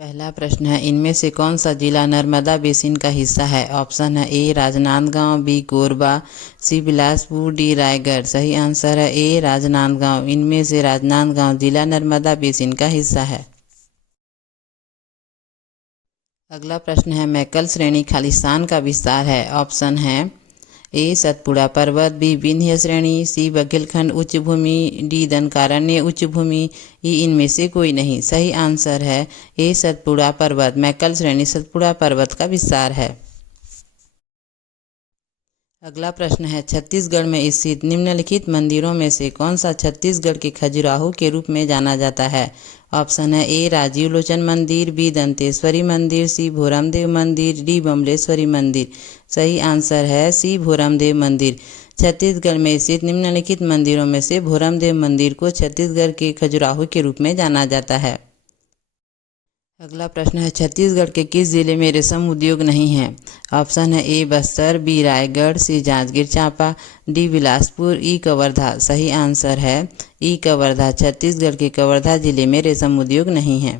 पहला प्रश्न है, इनमें से कौन सा जिला नर्मदा बेसिन का हिस्सा है? ऑप्शन है ए राजनांदगांव, बी कोरबा, सी बिलासपुर, डी रायगढ़। सही आंसर है ए राजनांदगांव। इनमें से राजनांदगांव जिला नर्मदा बेसिन का हिस्सा है। अगला प्रश्न है, मैकल श्रेणी खालिस्तान का विस्तार है। ऑप्शन है ए सतपुड़ा पर्वत, बी विंध्य श्रेणी, सी बघेलखंड उच्च भूमि, डी दनकारण्य उच्च भूमि, ई इनमें से कोई नहीं। सही आंसर है ए सतपुड़ा पर्वत। मैकल श्रेणी सतपुड़ा पर्वत का विस्तार है। अगला प्रश्न है, छत्तीसगढ़ में स्थित निम्नलिखित मंदिरों में से कौन सा छत्तीसगढ़ के खजुराहो के रूप में जाना जाता है? ऑप्शन है ए राजीव लोचन मंदिर, बी दंतेश्वरी मंदिर, सी भोरमदेव मंदिर, डी बमलेश्वरी मंदिर। सही आंसर है सी भोरमदेव मंदिर। छत्तीसगढ़ में स्थित निम्नलिखित मंदिरों में से भोरमदेव मंदिर को छत्तीसगढ़ के खजुराहो के रूप में जाना जाता है। अगला प्रश्न है, छत्तीसगढ़ के किस जिले में रेशम उद्योग नहीं है? ऑप्शन है ए बस्तर, बी रायगढ़, सी जांजगीर चांपा, डी बिलासपुर, ई कवर्धा। सही आंसर है ई कवर्धा। छत्तीसगढ़ के कवर्धा जिले में रेशम उद्योग नहीं है।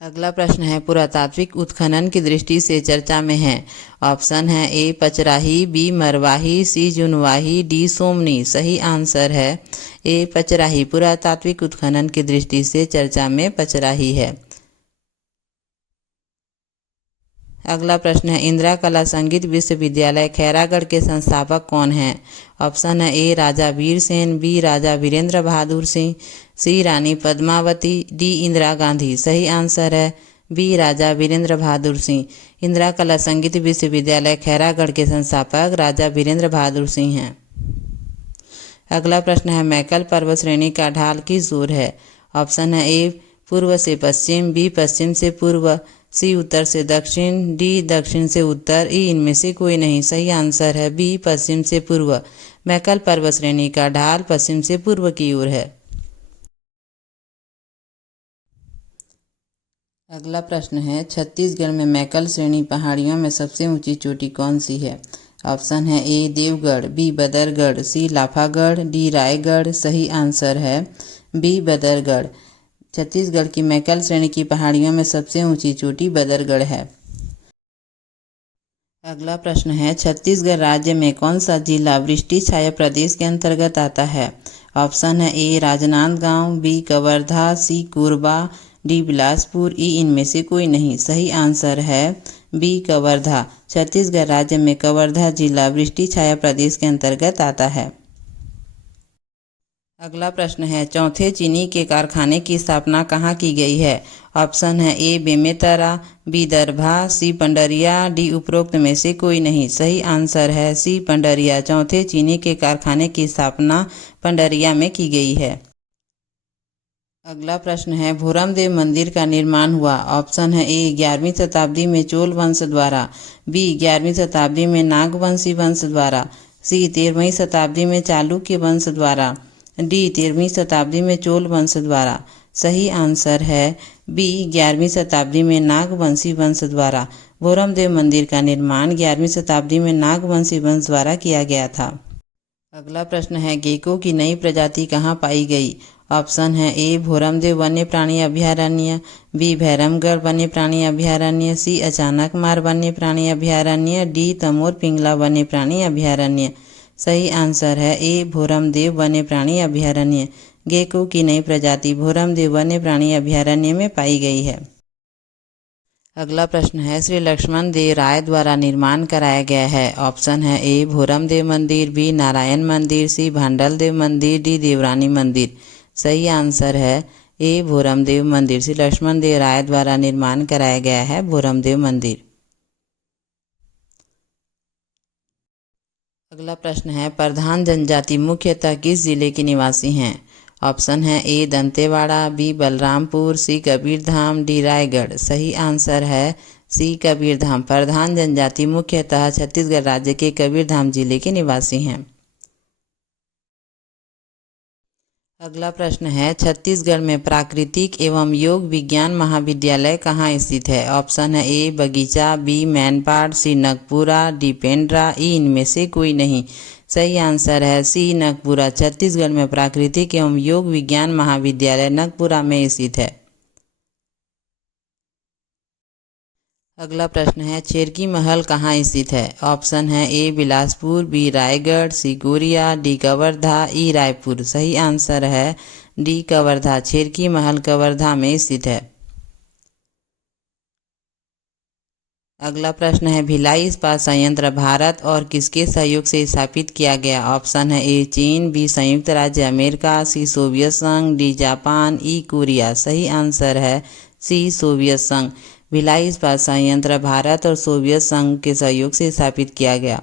अगला प्रश्न है, पुरातात्विक उत्खनन की दृष्टि से चर्चा में है। ऑप्शन है ए पचराही, बी मरवाही, सी जुनवाही, डी सोमनी। सही आंसर है ए पचराही। पुरातात्विक उत्खनन की दृष्टि से चर्चा में पचराही है। अगला प्रश्न है, इंदिरा कला संगीत विश्वविद्यालय खैरागढ़ के संस्थापक कौन हैं? ऑप्शन है ए राजा वीर सेन, बी राजा वीरेंद्र बहादुर सिंह, सी रानी पद्मावती, डी इंदिरा गांधी। सही आंसर है बी राजा वीरेंद्र बहादुर सिंह। इंदिरा कला संगीत विश्वविद्यालय खैरागढ़ के संस्थापक राजा वीरेंद्र बहादुर सिंह हैं। अगला प्रश्न है, मैकल पर्वत श्रेणी का ढाल किस ओर है? ऑप्शन है ए पूर्व से पश्चिम, बी पश्चिम से पूर्व, सी उत्तर से दक्षिण, डी दक्षिण से उत्तर, ई इनमें से कोई नहीं। सही आंसर है बी पश्चिम से पूर्व। मैकल पर्वत श्रेणी का ढाल पश्चिम से पूर्व की ओर है। अगला प्रश्न है, छत्तीसगढ़ में मैकल श्रेणी पहाड़ियों में सबसे ऊंची चोटी कौन सी है? ऑप्शन है ए देवगढ़, बी बदरगढ़, सी लाफागढ़, डी रायगढ़। सही आंसर है बी बदरगढ़। छत्तीसगढ़ की मैकल श्रेणी की पहाड़ियों में सबसे ऊंची चोटी बदरगढ़ है। अगला प्रश्न है, छत्तीसगढ़ राज्य में कौन सा जिला वृष्टि छाया प्रदेश के अंतर्गत आता है? ऑप्शन है ए राजनांदगांव, बी कवर्धा, सी कोरबा, डी बिलासपुर, ई इनमें से कोई नहीं। सही आंसर है बी कवर्धा। छत्तीसगढ़ राज्य में कवर्धा जिला वृष्टि छाया प्रदेश के अंतर्गत आता है। अगला प्रश्न है, चौथे चीनी के कारखाने की स्थापना कहाँ की गई है? ऑप्शन है ए बेमेतरा, बी दरभा, सी पंडरिया, डी उपरोक्त में से कोई नहीं। सही आंसर है सी पंडरिया। चौथे चीनी के कारखाने की स्थापना पंडरिया में की गई है। अगला प्रश्न है, भोरमदेव मंदिर का निर्माण हुआ। ऑप्शन है ए 11वीं शताब्दी में चोल वंश द्वारा, बी 11वीं शताब्दी में नागवंशी वंश द्वारा, सी 13वीं शताब्दी में चालुक्य वंश द्वारा, डी 13वीं शताब्दी में चोल वंश द्वारा। सही आंसर है बी 11वीं शताब्दी में नागवंशी वंश द्वारा। भोरमदेव मंदिर का निर्माण 11वीं शताब्दी में नागवंशी वंश द्वारा किया गया था। अगला प्रश्न है, गेको की नई प्रजाति कहाँ पाई गई? ऑप्शन है ए भोरमदेव वन्य प्राणी अभयारण्य, बी भैरमगढ़ वन्य प्राणी अभयारण्य, सी अचानकमार वन्य प्राणी अभयारण्य, डी तमोर पिंगला वन्य प्राणी अभयारण्य। सही आंसर है ए भोरमदेव वन्य प्राणी अभयारण्य। गेको की नई प्रजाति भोरमदेव वन्य प्राणी अभयारण्य में पाई गई है। अगला प्रश्न है, श्री लक्ष्मण देव राय द्वारा निर्माण कराया गया है। ऑप्शन है ए भोरमदेव मंदिर, बी नारायण मंदिर, सी भांडल देव मंदिर, डी देवरानी मंदिर। सही आंसर है ए भोरमदेव मंदिर। श्री लक्ष्मण देव राय द्वारा निर्माण कराया गया है भोरमदेव मंदिर। अगला प्रश्न है, प्रधान जनजाति मुख्यतः किस जिले के निवासी हैं? ऑप्शन है ए दंतेवाड़ा, बी बलरामपुर, सी कबीरधाम, डी रायगढ़। सही आंसर है सी कबीरधाम। प्रधान जनजाति मुख्यतः छत्तीसगढ़ राज्य के कबीरधाम जिले के निवासी हैं। अगला प्रश्न है, छत्तीसगढ़ में प्राकृतिक एवं योग विज्ञान महाविद्यालय कहाँ स्थित है? ऑप्शन है ए बगीचा, बी मैनपाट, सी नगपुरा, डी पेंड्रा, ई इनमें से कोई नहीं। सही आंसर है सी नगपुरा। छत्तीसगढ़ में प्राकृतिक एवं योग विज्ञान महाविद्यालय नगपुरा में स्थित है। अगला प्रश्न है चेरकी महल कहाँ स्थित है। ऑप्शन है ए बिलासपुर, बी रायगढ़, सी कोरिया, डी कवर्धा, ई रायपुर। सही आंसर है डी कवर्धा। चेरकी महल कवर्धा में स्थित है। अगला प्रश्न है भिलाई इस्पात संयंत्र भारत और किसके सहयोग से स्थापित किया गया। ऑप्शन है ए चीन, बी संयुक्त राज्य अमेरिका, सी सोवियत संघ, डी जापान, ई कोरिया। सही आंसर है सी सोवियत संघ। भिलाई इस्पात संयंत्र भारत और सोवियत संघ के सहयोग से स्थापित किया गया।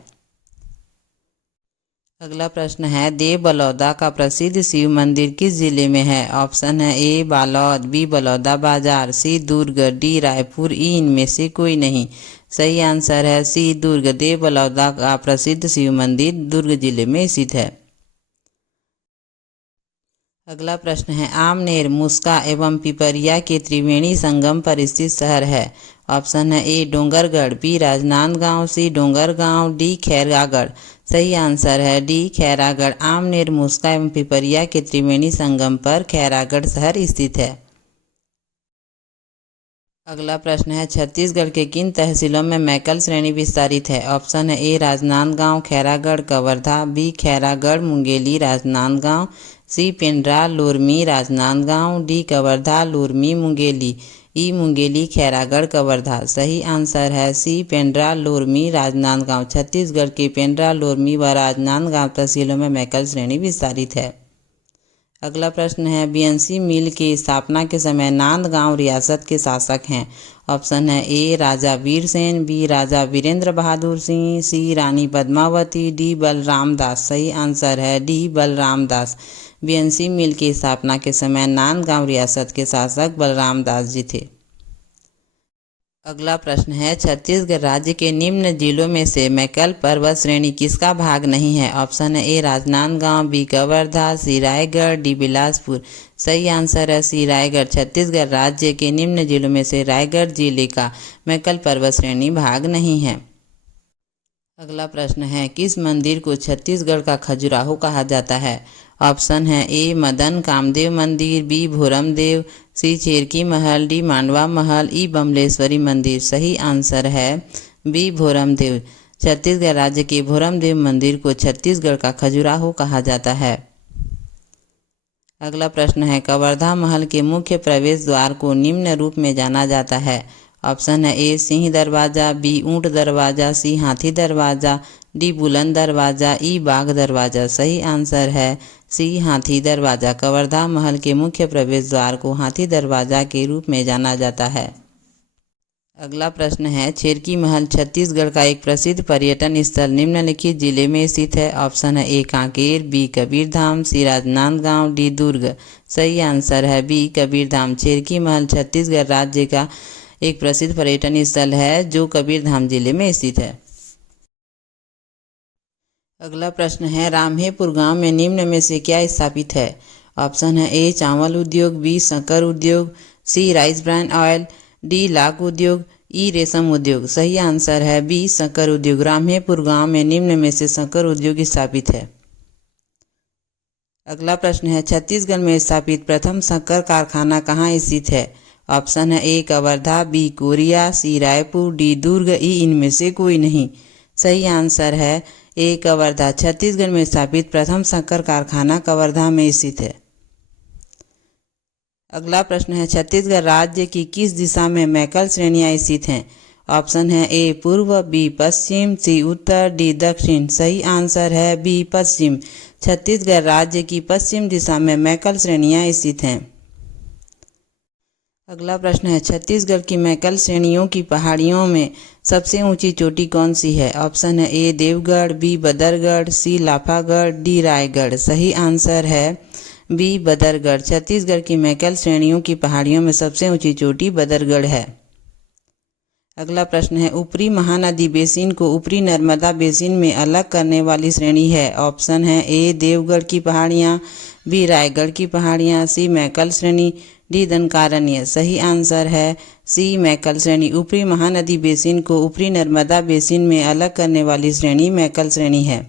अगला प्रश्न है देव बलौदा का प्रसिद्ध शिव मंदिर किस जिले में है। ऑप्शन है ए बालोद, बी बलौदा बाजार, सी दुर्ग, डी रायपुर, ई इनमें से कोई नहीं। सही आंसर है सी दुर्ग। देव बलौदा का प्रसिद्ध शिव मंदिर दुर्ग जिले में स्थित है। अगला प्रश्न है आमनेर, मुस्का एवं पिपरिया के त्रिवेणी संगम पर स्थित शहर है। ऑप्शन है ए डोंगरगढ़, बी राजनांदगांव, सी डोंगरगांव, डी खैरागढ़। सही आंसर है डी खैरागढ़। आमनेर, मुस्का एवं पिपरिया के त्रिवेणी संगम पर खैरागढ़ शहर स्थित है। अगला प्रश्न है छत्तीसगढ़ के किन तहसीलों में मैकल श्रेणी विस्तारित है। ऑप्शन है ए राजनांदगांव, खैरागढ़, कवर्धा, बी खैरागढ़, मुंगेली, राजनांदगांव, सी पेंड्रा, लोरमी, राजनांदगांव, डी कवर्धा, लोरमी, मुंगेली, ई मुंगेली, खैरागढ़, कवर्धा। सही आंसर है सी पेंड्रा, लोरमी, राजनांदगांव। छत्तीसगढ़ के पेंड्रा, लोरमी व राजनांदगांव तहसीलों में मैकल श्रेणी विस्तारित है। अगला प्रश्न है बीएनसी मिल की स्थापना के समय नांदगांव रियासत के शासक हैं। ऑप्शन है ए राजा वीर सेन, बी राजा वीरेंद्र बहादुर सिंह, सी रानी पद्मावती, डी बलराम दास। सही आंसर है डी बलराम दास। बीएनसी मिल की स्थापना के समय नांदगांव रियासत के शासक बलराम दास जी थे। अगला प्रश्न है छत्तीसगढ़ राज्य के निम्न जिलों में से मैकल पर्वत श्रेणी किसका भाग नहीं है। ऑप्शन है ए राजनांदगांव, बी कवर्धा, सी रायगढ़, डी बिलासपुर। सही आंसर है सी रायगढ़। छत्तीसगढ़ राज्य के निम्न जिलों में से रायगढ़ जिले का मैकल पर्वत श्रेणी भाग नहीं है। अगला प्रश्न है किस मंदिर को छत्तीसगढ़ का खजुराहो कहा जाता है। ऑप्शन है ए मदन कामदेव मंदिर, बी भोरमदेव, सी चेरकी महल, डी मांडवा महल, ई बमलेश्वरी मंदिर। सही आंसर है बी भोरमदेव। छत्तीसगढ़ राज्य के भोरमदेव मंदिर को छत्तीसगढ़ का खजुराहो कहा जाता है। अगला प्रश्न है कवर्धा महल के मुख्य प्रवेश द्वार को निम्न रूप में जाना जाता है। ऑप्शन है ए सिंह दरवाजा, बी ऊंट दरवाजा, सी हाथी दरवाजा, डी बुलंद दरवाजा, ई बाघ दरवाजा। सही आंसर है सी हाथी दरवाजा। कवर्धा महल के मुख्य प्रवेश द्वार को हाथी दरवाजा के रूप में जाना जाता है। अगला प्रश्न है चेरकी महल छत्तीसगढ़ का एक प्रसिद्ध पर्यटन स्थल निम्नलिखित जिले में स्थित है। ऑप्शन है ए कांकेर, बी कबीरधाम, सी राजनांदगांव, डी दुर्ग। सही आंसर है बी कबीरधाम। चेरकी महल छत्तीसगढ़ राज्य का एक प्रसिद्ध पर्यटन स्थल है जो कबीरधाम जिले में स्थित है। अगला प्रश्न है रामहेपुर गांव में निम्न में से क्या स्थापित है। ऑप्शन है ए चावल उद्योग, बी शक्कर उद्योग, C rice bran oil, D लाख उद्योग, ई रेशम उद्योग। सही आंसर है बी शक्कर उद्योग। रामहेपुर गांव में निम्न में से शक्कर उद्योग स्थापित है। अगला प्रश्न है छत्तीसगढ़ में स्थापित प्रथम शक्कर कारखाना कहाँ स्थित है। ऑप्शन है ए कवर्धा, बी कोरिया, सी रायपुर, डी दुर्ग, ई इनमें से कोई नहीं। सही आंसर है ए कवर्धा। छत्तीसगढ़ में स्थापित प्रथम शक्कर कारखाना कवर्धा में स्थित है। अगला प्रश्न है छत्तीसगढ़ राज्य की किस दिशा में मैकल श्रेणियां स्थित हैं। ऑप्शन है ए पूर्व, बी पश्चिम, सी उत्तर, डी दक्षिण। सही आंसर है बी पश्चिम। छत्तीसगढ़ राज्य की पश्चिम दिशा में मैकल श्रेणियां स्थित हैं। अगला प्रश्न है छत्तीसगढ़ की मैकल श्रेणियों की पहाड़ियों में सबसे ऊंची चोटी कौन सी है। ऑप्शन है ए देवगढ़, बी बदरगढ़, सी लाफागढ़, डी रायगढ़। सही आंसर है बी बदरगढ़। छत्तीसगढ़ की मैकल श्रेणियों की पहाड़ियों में सबसे ऊंची चोटी बदरगढ़ है। अगला प्रश्न है ऊपरी महानदी बेसिन को ऊपरी नर्मदा बेसिन में अलग करने वाली श्रेणी है। ऑप्शन है ए देवगढ़ की पहाड़ियाँ, बी रायगढ़ की पहाड़ियाँ, सी मैकल श्रेणी, डी दंडकारण्य। सही आंसर है सी मैकल श्रेणी। ऊपरी महानदी बेसिन को ऊपरी नर्मदा बेसिन में अलग करने वाली श्रेणी मैकल श्रेणी है।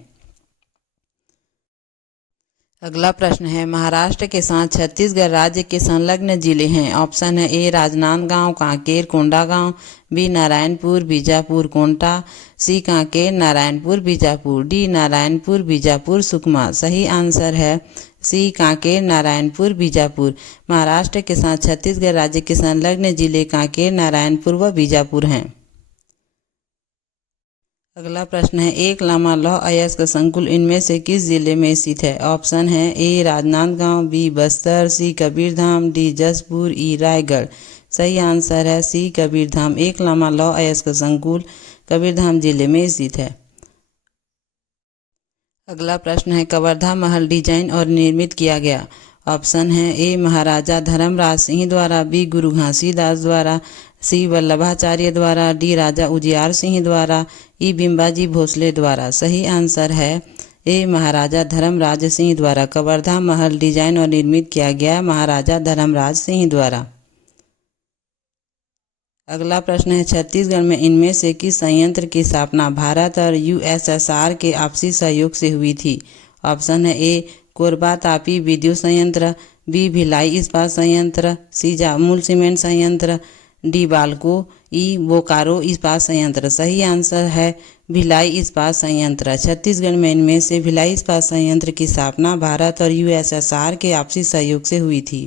अगला प्रश्न है, महाराष्ट्र के साथ छत्तीसगढ़ राज्य के संलग्न जिले हैं। ऑप्शन है ए राजनांदगांव, कांकेर, कोंडागांव, बी नारायणपुर, बीजापुर, कोंटा, सी कांकेर, नारायणपुर, बीजापुर, डी नारायणपुर, बीजापुर, सुकमा। सही आंसर है सी कांकेर, नारायणपुर, बीजापुर। महाराष्ट्र के साथ छत्तीसगढ़ राज्य के संलग्न जिले कांकेर, नारायणपुर व बीजापुर हैं। अगला प्रश्न है, एक लामा लौह अयस्क संकुल इनमें से किस जिले में स्थित है? ऑप्शन है ए राजनांदगांव, बी बस्तर, सी कबीरधाम, डी जसपुर, ई रायगढ़। सही आंसर है सी कबीरधाम। एक लामा लौह अयस्क संकुल कबीरधाम जिले में स्थित है। अगला प्रश्न है, कवर्धा महल डिजाइन और निर्मित किया गया। ऑप्शन है ए महाराजा धर्मराज सिंह द्वारा, बी गुरु घासीदास द्वारा, सी वल्लभाचार्य द्वारा, डी राजा उजियार सिंह द्वारा, ई बिंबाजी भोसले द्वारा। सही आंसर है ए महाराजा धर्मराज सिंह द्वारा। कवर्धा महल डिजाइन और निर्मित किया गया महाराजा धर्मराज सिंह द्वारा। अगला प्रश्न है, छत्तीसगढ़ में इनमें से किस संयंत्र की स्थापना भारत और यूएसएसआर के आपसी सहयोग से हुई थी? ऑप्शन है ए कोरबा तापी विद्युत संयंत्र, बी भिलाई इस्पात संयंत्र, सी जामुल सीमेंट संयंत्र, डी बाल्को, ई बोकारो इस्पात संयंत्र। सही आंसर है भिलाई इस्पात संयंत्र। छत्तीसगढ़ में इनमें से भिलाई इस्पात संयंत्र की स्थापना भारत और यूएसएसआर के आपसी सहयोग से हुई थी।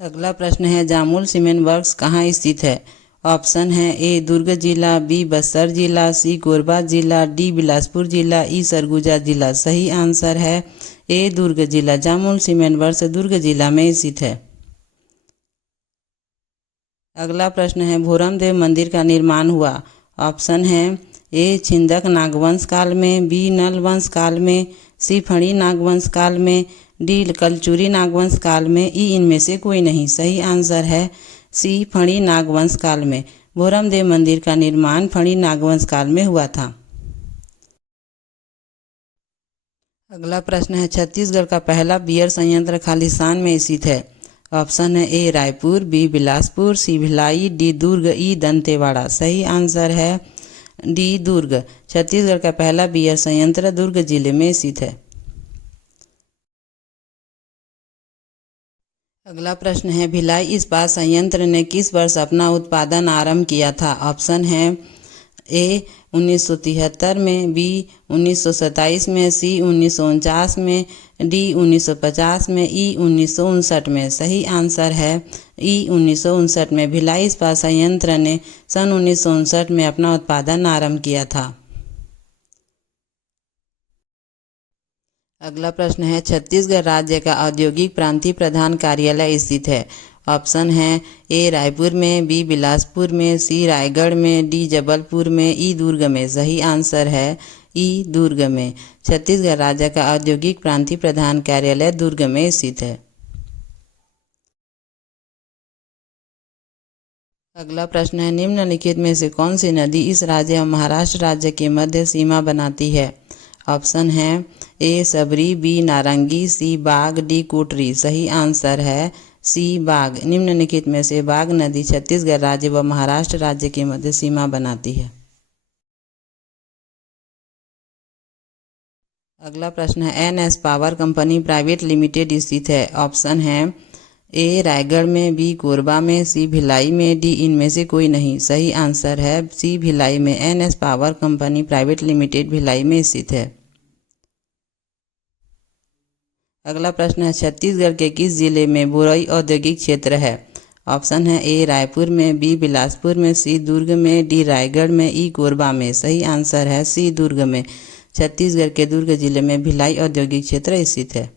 अगला प्रश्न है, जामुल सीमेंट वर्क्स कहाँ स्थित है? ऑप्शन है ए दुर्ग जिला, बी बस्तर जिला, सी कोरबा जिला, डी बिलासपुर जिला, ई सरगुजा जिला। सही आंसर है ए दुर्ग जिला। जामुल सीमेंट वर्क्स दुर्ग जिला में स्थित है। अगला प्रश्न है, भोरमदेव मंदिर का निर्माण हुआ। ऑप्शन है ए छिंदक नागवंश काल में, बी नल वंश काल में, सी फणी नागवंश काल में, डी कलचुरी नागवंश काल में, ई इनमें से कोई नहीं। सही आंसर है सी फणी नागवंश काल में। भोरमदेव मंदिर का निर्माण फणी नागवंश काल में हुआ था। अगला प्रश्न है, छत्तीसगढ़ का पहला बियर संयंत्र खालिस्तान में स्थित है। ऑप्शन है ए रायपुर, बी बिलासपुर, सी भिलाई, डी दुर्ग, ई दंतेवाड़ा। सही आंसर है डी दुर्ग। छत्तीसगढ़ का पहला बियर संयंत्र दुर्ग जिले में स्थित है। अगला प्रश्न है, भिलाई इस्पात संयंत्र ने किस वर्ष अपना उत्पादन आरंभ किया था? ऑप्शन है ए 1973 में, बी 1927 में, सी 1949 में, डी 1950 में, ई 1959 में। सही आंसर है ई 1959 में। भिलाई इस्पात संयंत्र ने सन 1959 में अपना उत्पादन आरंभ किया था। अगला प्रश्न है, छत्तीसगढ़ राज्य का औद्योगिक प्रांतीय प्रधान कार्यालय स्थित है। ऑप्शन है ए रायपुर में, बी बिलासपुर में, सी रायगढ़ में, डी जबलपुर में, ई दुर्ग में। सही आंसर है ई दुर्ग में। छत्तीसगढ़ राज्य का औद्योगिक प्रांतीय प्रधान कार्यालय दुर्ग में स्थित है। अगला प्रश्न है, निम्नलिखित में से कौन सी नदी इस राज्य और महाराष्ट्र राज्य के मध्य सीमा बनाती है? ऑप्शन है ए सबरी, बी नारंगी, सी बाग, डी कोटरी। सही आंसर है सी बाग। निम्नलिखित में से बाग नदी छत्तीसगढ़ राज्य व महाराष्ट्र राज्य के मध्य सीमा बनाती है। अगला प्रश्न है, NS power company private limited स्थित है। ऑप्शन है ए रायगढ़ में, बी कोरबा में, सी भिलाई में, डी इनमें से कोई नहीं। सही आंसर है सी भिलाई में। NS power company private limited Bhilai में स्थित है। अगला प्रश्न है, छत्तीसगढ़ के किस जिले में बोरई औद्योगिक क्षेत्र है? ऑप्शन है ए रायपुर में, बी बिलासपुर में, सी दुर्ग में, डी रायगढ़ में, ई कोरबा में। सही आंसर है सी दुर्ग में। छत्तीसगढ़ के दुर्ग जिले में भिलाई औद्योगिक क्षेत्र स्थित है।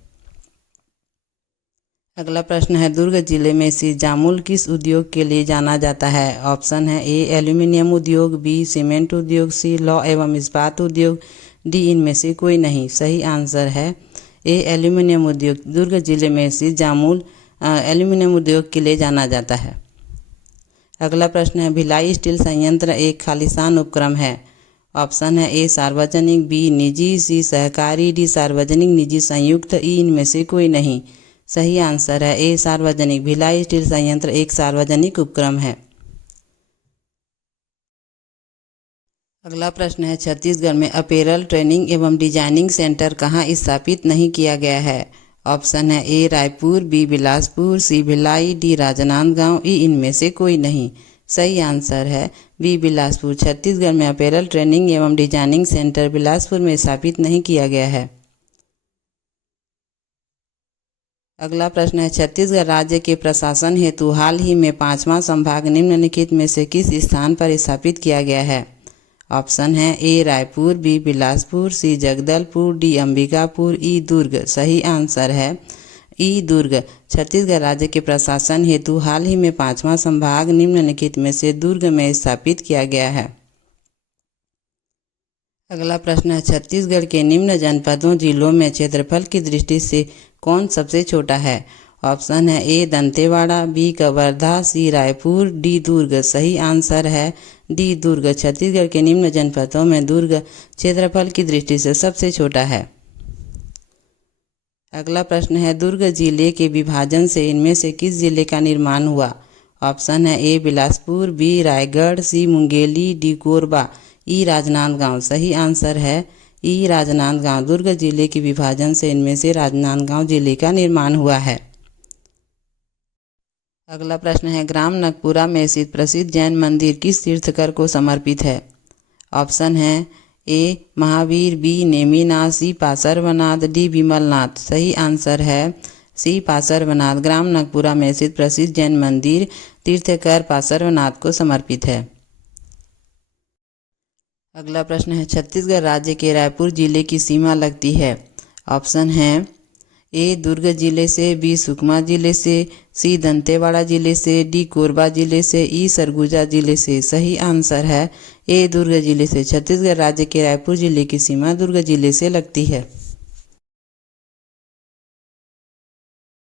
अगला प्रश्न है, दुर्ग जिले में स्थित जामुल किस उद्योग के लिए जाना जाता है? ऑप्शन है ए एल्यूमिनियम उद्योग, बी सीमेंट उद्योग, सी लौह एवं इस्पात उद्योग, डी इनमें से कोई नहीं। सही आंसर है ए एल्यूमिनियम उद्योग। दुर्ग जिले में स्थित जामुल एल्यूमिनियम उद्योग के लिए जाना जाता है। अगला प्रश्न है, भिलाई स्टील संयंत्र एक खालिस्तान उपक्रम है। ऑप्शन है ए सार्वजनिक, बी निजी, सी सहकारी, डी सार्वजनिक निजी संयुक्त, ई इनमें से कोई नहीं। सही आंसर है ए सार्वजनिक। भिलाई स्टील संयंत्र एक सार्वजनिक उपक्रम है। अगला प्रश्न है, छत्तीसगढ़ में अपैरल ट्रेनिंग एवं डिजाइनिंग सेंटर कहाँ स्थापित नहीं किया गया है? ऑप्शन है ए रायपुर, बी बिलासपुर, सी भिलाई, डी राजनांदगांव, ई इनमें से कोई नहीं। सही आंसर है बी बिलासपुर। छत्तीसगढ़ में अपैरल ट्रेनिंग एवं डिजाइनिंग सेंटर बिलासपुर में स्थापित नहीं किया गया है। अगला प्रश्न है, छत्तीसगढ़ राज्य के प्रशासन हेतु हाल ही में 5वां संभाग निम्नलिखित में से किस स्थान पर स्थापित किया गया है? ऑप्शन है ए रायपुर, बी बिलासपुर, सी जगदलपुर, डी अंबिकापुर, ई दुर्ग। सही आंसर है ई दुर्ग। छत्तीसगढ़ राज्य के प्रशासन हेतु हाल ही में 5वां संभाग निम्नलिखित में से दुर्ग में स्थापित किया गया है। अगला प्रश्न है, छत्तीसगढ़ के निम्न जनपदों जिलों में क्षेत्रफल की दृष्टि से कौन सबसे छोटा है? ऑप्शन है ए दंतेवाड़ा, बी कवर्धा, सी रायपुर, डी दुर्ग। सही आंसर है डी दुर्ग। छत्तीसगढ़ के निम्न जनपदों में दुर्ग क्षेत्रफल की दृष्टि से सबसे छोटा है। अगला प्रश्न है, दुर्ग जिले के विभाजन से इनमें से किस जिले का निर्माण हुआ? ऑप्शन है ए बिलासपुर, बी रायगढ़, सी मुंगेली, डी कोरबा, ई राजनांदगांव। सही आंसर है ई राजनांदगांव। दुर्ग जिले के विभाजन से इनमें से राजनांदगांव जिले का निर्माण हुआ है। अगला प्रश्न है, ग्राम नगपुरा में स्थित प्रसिद्ध जैन मंदिर किस तीर्थकर को समर्पित है? ऑप्शन है ए महावीर, बी नेमिनाथ, सी पार्श्वनाथ, डी विमलनाथ। सही आंसर है सी पार्श्वनाथ। ग्राम नगपुरा में स्थित प्रसिद्ध जैन मंदिर तीर्थकर पार्श्वनाथ को समर्पित है। अगला प्रश्न है, छत्तीसगढ़ राज्य के रायपुर जिले की सीमा लगती है। ऑप्शन है ए दुर्ग जिले से, बी सुकमा जिले से, सी दंतेवाड़ा जिले से, डी कोरबा जिले से, ई सरगुजा जिले से। सही आंसर है ए दुर्ग जिले से। छत्तीसगढ़ राज्य के रायपुर जिले की सीमा दुर्ग जिले से लगती है।